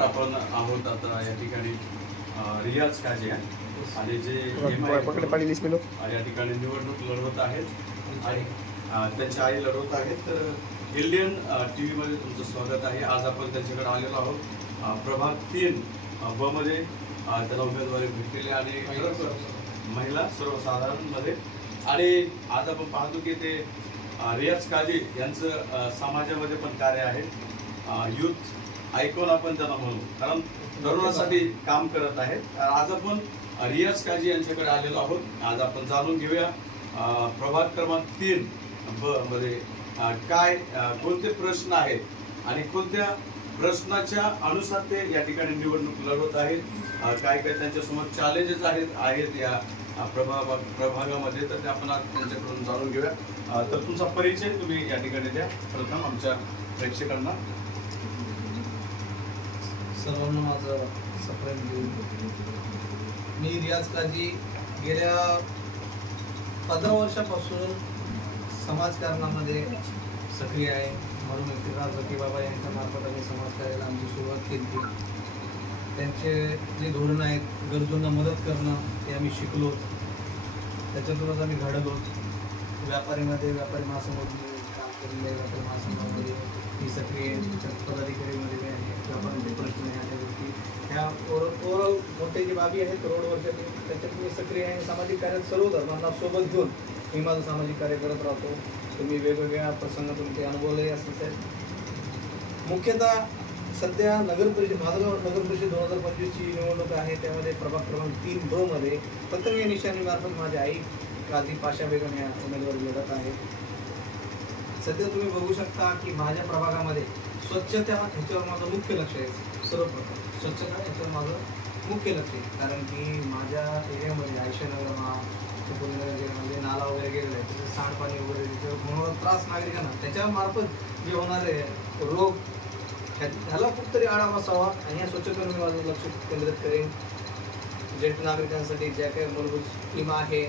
आपण आहोत आता या ठिकाणी रियाज काझी आणि जे या ठिकाणी निवडणूक लढवत आहेत आणि त्यांच्या आई लढवत आहेत. तर इंडियन TV मध्ये तुमचं स्वागत आहे. आज आपण त्यांच्याकडे आलेलो आहोत. प्रभाग 3 ब मध्ये त्याला उमेदवारी भेटलेली आणि महिला सर्वसाधारण मध्ये. आणि आज आपण पाहतो की ते रियाज काझी यांचं समाजामध्ये पण कार्य आहे. यूथ आयकॉन आपण त्यांना म्हणू, कारण तरुणासाठी काम करत आहेत. आज आपण रियाज काझी यांच्याकडे आलेलो आहोत. आज आपण जाणून घेऊया प्रभाग क्रमांक 3 ब मध्ये काय कोणते प्रश्न आहेत आणि कोणत्या प्रश्नाच्या अनुसार ते या ठिकाणी निवडणूक लढवत आहेत. काय काय त्यांच्यासमोर चॅलेंजेस आहेत या प्रभागामध्ये, तर ते आपण आज त्यांच्याकडून जाणून घेऊया. तर तुमचा परिचय तुम्ही या ठिकाणी द्या प्रथम आमच्या प्रेक्षकांना. सर्वांना माझं सप्रेम देऊन मी रियाज काझी गेल्या 15 वर्षापासून समाजकारणामध्ये सक्रिय आहे. म्हणून इतिहास जोकी बाबा यांच्या मार्फत आम्ही समाजकार्याला आमची सुरुवात केली. त्यांचे जे धोरण आहेत, गरजूंना मदत करणं, ते आम्ही शिकलो. त्याच्यातूनच आम्ही घडलो. व्यापारी महासंघामध्ये काम केलेलं आहे. व्यापारी महासंघामध्ये मी सक्रिय पदाधिकारीमध्ये मी आहे. व्यापाऱ्यांचे प्रश्न आहे, अशा गोष्टी ह्या ओव्हरऑल मोठे जे बाबी आहेत रोडवरच्या, त्याच्यात मी सक्रिय आहे. सामाजिक कार्यात सर्व धर्मांना सोबत घेऊन मी माझं सामाजिक कार्य करत राहतो. तुम्ही वेगवेगळ्या प्रसंगातून ते अनुभवले असतील साहेब. मुख्यतः सध्या माझगाव नगर परिषद 2025 ची निवडणूक आहे. त्यामध्ये प्रभाग क्रमांक 3 ब मध्ये पतंग निशाणी मार्फत माझी आई काझी पाशा बेगम या उमेदवार लढत आहे. सध्या तुम्ही बघू शकता की माझ्या प्रभागामध्ये स्वच्छता ह्याच्यावर माझं मुख्य लक्ष आहे. सर्वप्रथम स्वच्छता ह्याच्यावर माझं मुख्य लक्ष आहे. कारण की माझ्या एरियामध्ये आयशानगर म्हणजे नाला वगैरे गेलेला आहे, त्याचं सांडपाणी वगैरे होणारा त्रास नागरिकांना त्याच्यामार्फत जे होणारे रोग ह्याला खूप तरी आळा बसावा आणि या स्वच्छतेवर मी माझं लक्ष केंद्रित करेन. ज्येष्ठ नागरिकांसाठी ज्या काही मूलभूत स्कीम आहे,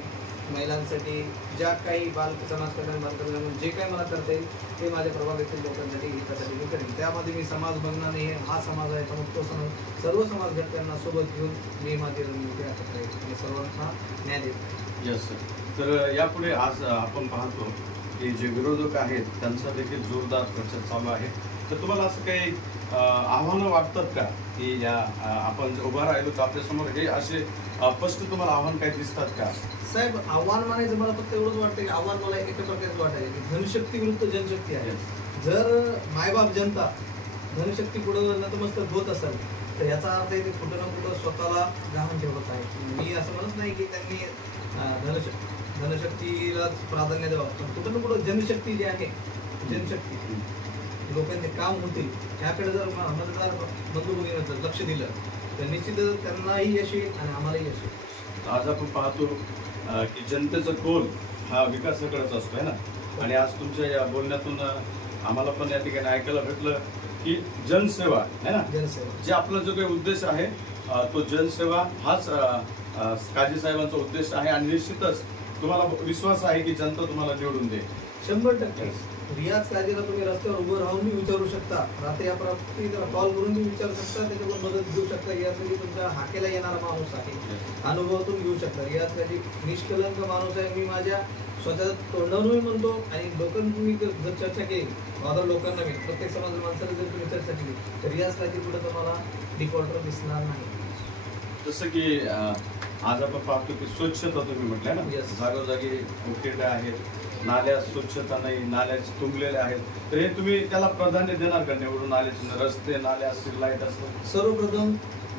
महिलांसाठी ज्या काही बालकल्याण जे काही मला करता येईल ते माझ्या प्रभागातील लोकांसाठी हितासाठी मी करेन. त्यामध्ये मी समाज बघणार नाही, हा समाज आहे तर मग तो समाज सर्व समाज घटकांना सोबत घेऊन मी माझी रणनीती आखत राहील आणि सर्वांना न्याय देतो. Yes sir. तर यापुढे आज आपण पाहतो की जे विरोधक आहेत त्यांचा देखील जोरदार प्रचार चालू आहे. तर तुम्हाला असं काही आव्हानं वाटतात का की या आपण उभा राहिलो तर आपल्यासमोर हे असे स्पष्ट तुम्हाला आव्हान काही दिसतात का? साहेब, आव्हान म्हणायचं मला फक्त एवढंच वाटतं की आव्हान मला एका प्रकारचं वाटायचं की धनशक्ती विरुद्ध जनशक्ती आहे. जर मायबाप जनता धनशक्ती पुढं नतमस्तक होत असेल तर याचा अर्थ आहे ते कुठं ना कुठं स्वतःला गहाण ठेवत आहे. मी असं म्हणत नाही की त्यांनी धनशक्तीलाच प्राधान्य द्यावं, पण कुठं ना कुठं जनशक्ती जी आहे, जनशक्ती लोकांचे काम होतील त्याकडे जर मतदार बंधू भगिनींचं लक्ष दिलं तर निश्चितच त्यांनाही यश येईल आणि आम्हालाही यश येईल. आज आपण पाहतो की जनतेचा कौल हा विकासाकडेच असतो आहे ना. आणि आज तुमच्या या बोलण्यातून आम्हाला पण या ठिकाणी ऐकायला भेटलं की जनसेवा आहे ना, जनसेवा जे आपला जो काही उद्देश आहे तो जनसेवा हाच काझी साहेबांचा उद्देश आहे. आणि निश्चितच तुम्हाला विश्वास आहे की जनता तुम्हाला निवडून दे. 100%. रियाज काझीला तुम्ही रस्त्यावर उभं राहून मी विचारू शकता, रात्री या कॉल करून मी विचारू शकता, त्याच्याकडून मदत घेऊ शकता. यासाठी तुमच्या हाकेला येणारा माणूस आहे, अनुभवातून घेऊ शकता. रियाज काझी निष्कलंक माणूस आहे. मी माझ्या स्वतः तोंडावरूनही म्हणतो आणि लोकांनी जर चर्चा केली, माझ्या लोकांना मी प्रत्येक समाज माणसाला जर तुम्ही चर्चा केली तर रियाज काझी पुढे तुम्हाला डिफॉल्टर दिसणार नाही. जसं की आज आपण पाहतो की स्वच्छता तुम्ही म्हटल्या ना, जागोजागी उकिरड्या आहेत, नाल्या स्वच्छता नाही, नाल्या तुंबलेल्या आहेत. तर हे तुम्ही त्याला प्राधान्य देणार का निवडून आल्याचे? रस्ते नाले असतील, लाईट असतील. सर्वप्रथम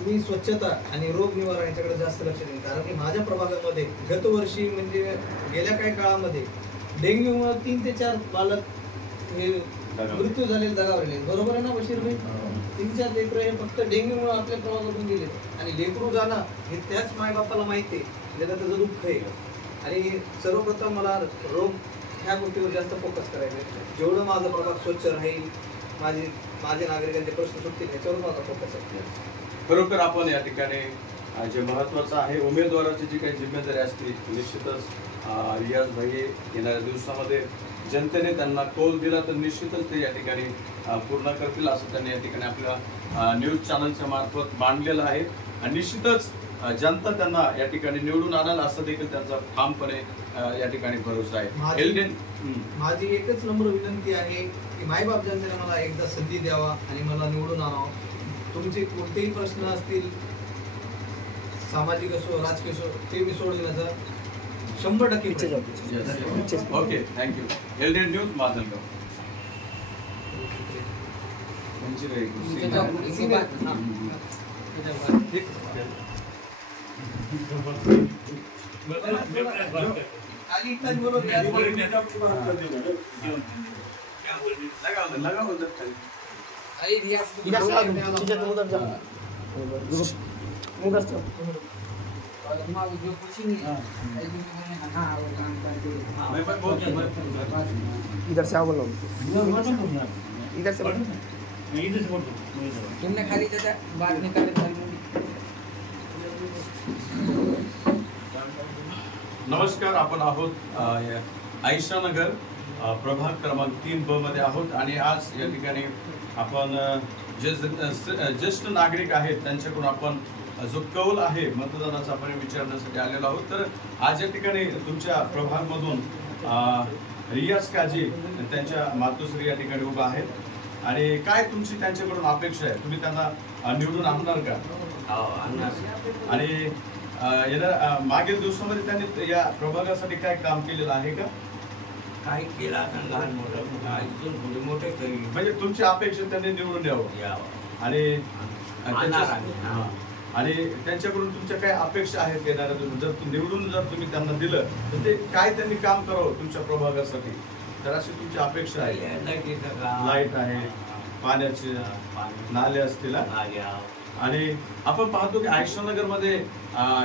मी स्वच्छता आणि रोग निवारण याच्याकडे जास्त लक्ष देईन. कारण की माझ्या प्रभागामध्ये गतवर्षी म्हणजे गेल्या काही काळामध्ये डेंग्यूमुळे 3 ते 4 बालक हे मृत्यू झालेले जगावर गेले. बरोबर आहे ना बशीर भाई? 3-4 लेकरं हे फक्त डेंग्यूमुळे आपल्या प्रभागातून गेले. आणि लेकरू जाणं हे त्याच मायबापाला माहिती आहे, ज्याला त्याचं दुःख आहे. आणि सर्वप्रथम मला रोग ह्या गोष्टीवर जास्त फोकस करायचं आहे. जेवढं माझा प्रभाग स्वच्छ राहील, माझे नागरिकांचे प्रश्न सुटतील, ह्याच्यावर माझा फोकस आहे. खरोखर आपण या ठिकाणी जे महत्त्वाचं आहे, उमेदवाराची जी काही जिम्मेदारी असते निश्चितच रियाज भाई येणाऱ्या दिवसामध्ये जनतेने त्यांना कौल दिला तर निश्चितच ते या ठिकाणी पूर्ण करतील असं त्यांनी या ठिकाणी आपल्या न्यूज चॅनलच्या मार्फत मांडलेलं आहे. आणि निश्चितच जनता त्यांना या ठिकाणी निवडून आणेल असं देखील त्यांचा ठामपणे या ठिकाणी भरोसा आहे. माझी एकच नम्र विनंती आहे की मायबाप जनतेने मला एकदा संधी द्यावा आणि मला निवडून आणावं. तुमचे कोणतेही प्रश्न असतील, सामाजिक असो राजकीय असो, ते मी सोडवण्याचा 100% okay, thank you. LDN news Majalgaon. इधर से आओ बोलो, इधर से तुमने खाली त्याच्या बात निकाल. नमस्कार, आपण आहोत आयशा नगर प्रभाग क्रमांक 3B मध्ये आहोत आणि आज या ठिकाणी आपण ज्येष्ठ नागरिक आहेत त्यांच्याकडून आपण जो कौल आहे मतदानाचा आपण विचारण्यासाठी आलेलो आहोत. तर आज या ठिकाणी तुमच्या प्रभागमधून रियाज काजी त्यांच्या मातोश्री या ठिकाणी उभा आहेत आणि काय तुमची त्यांच्याकडून अपेक्षा आहे? तुम्ही त्यांना निवडून आणणार का? आणि मागील दिवसामध्ये त्यांनी या प्रभागासाठी काय काम केलेलं आहे का? काय केला लहान मोठं मोठे तरी म्हणजे तुमची अपेक्षा त्यांनी निवडून यावं आणि आणि त्यांच्याकडून तुमच्या काय अपेक्षा आहेत येणाऱ्या जर निवडून जर तुम्ही त्यांना दिलं तर ते काय त्यांनी काम करावं तुमच्या प्रभागासाठी, तर अशी तुमची अपेक्षा आहे? लाईट आहे, पाण्याचे नाले असतील. आणि आपण पाहतो की आयशा नगर मध्ये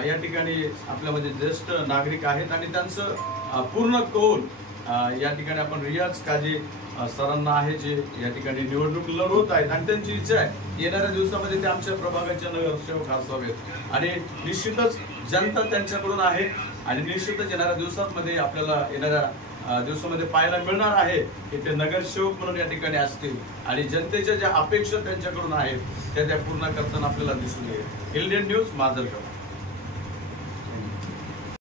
या ठिकाणी आपल्यामध्ये ज्येष्ठ नागरिक आहेत आणि त्यांचं पूर्ण कौल या ठिकाणी आपण रियाज काजी सरांना आहे जे या ठिकाणी निवडणूक लढवत आहेत आणि त्यांची इच्छा आहे येणाऱ्या दिवसामध्ये ते आमच्या प्रभागाचे नगरसेवक असावेत आणि निश्चितच जनता त्यांच्याकडून आहे आणि निश्चितच येणाऱ्या दिवसांमध्ये आपल्याला येणाऱ्या दिवसामध्ये पाहायला मिळणार आहे की ते नगरसेवक म्हणून या ठिकाणी असतील आणि जनतेच्या ज्या अपेक्षा त्यांच्याकडून आहेत त्या पूर्ण करताना आपल्याला दिसून येईल. LDN news Majalgaon.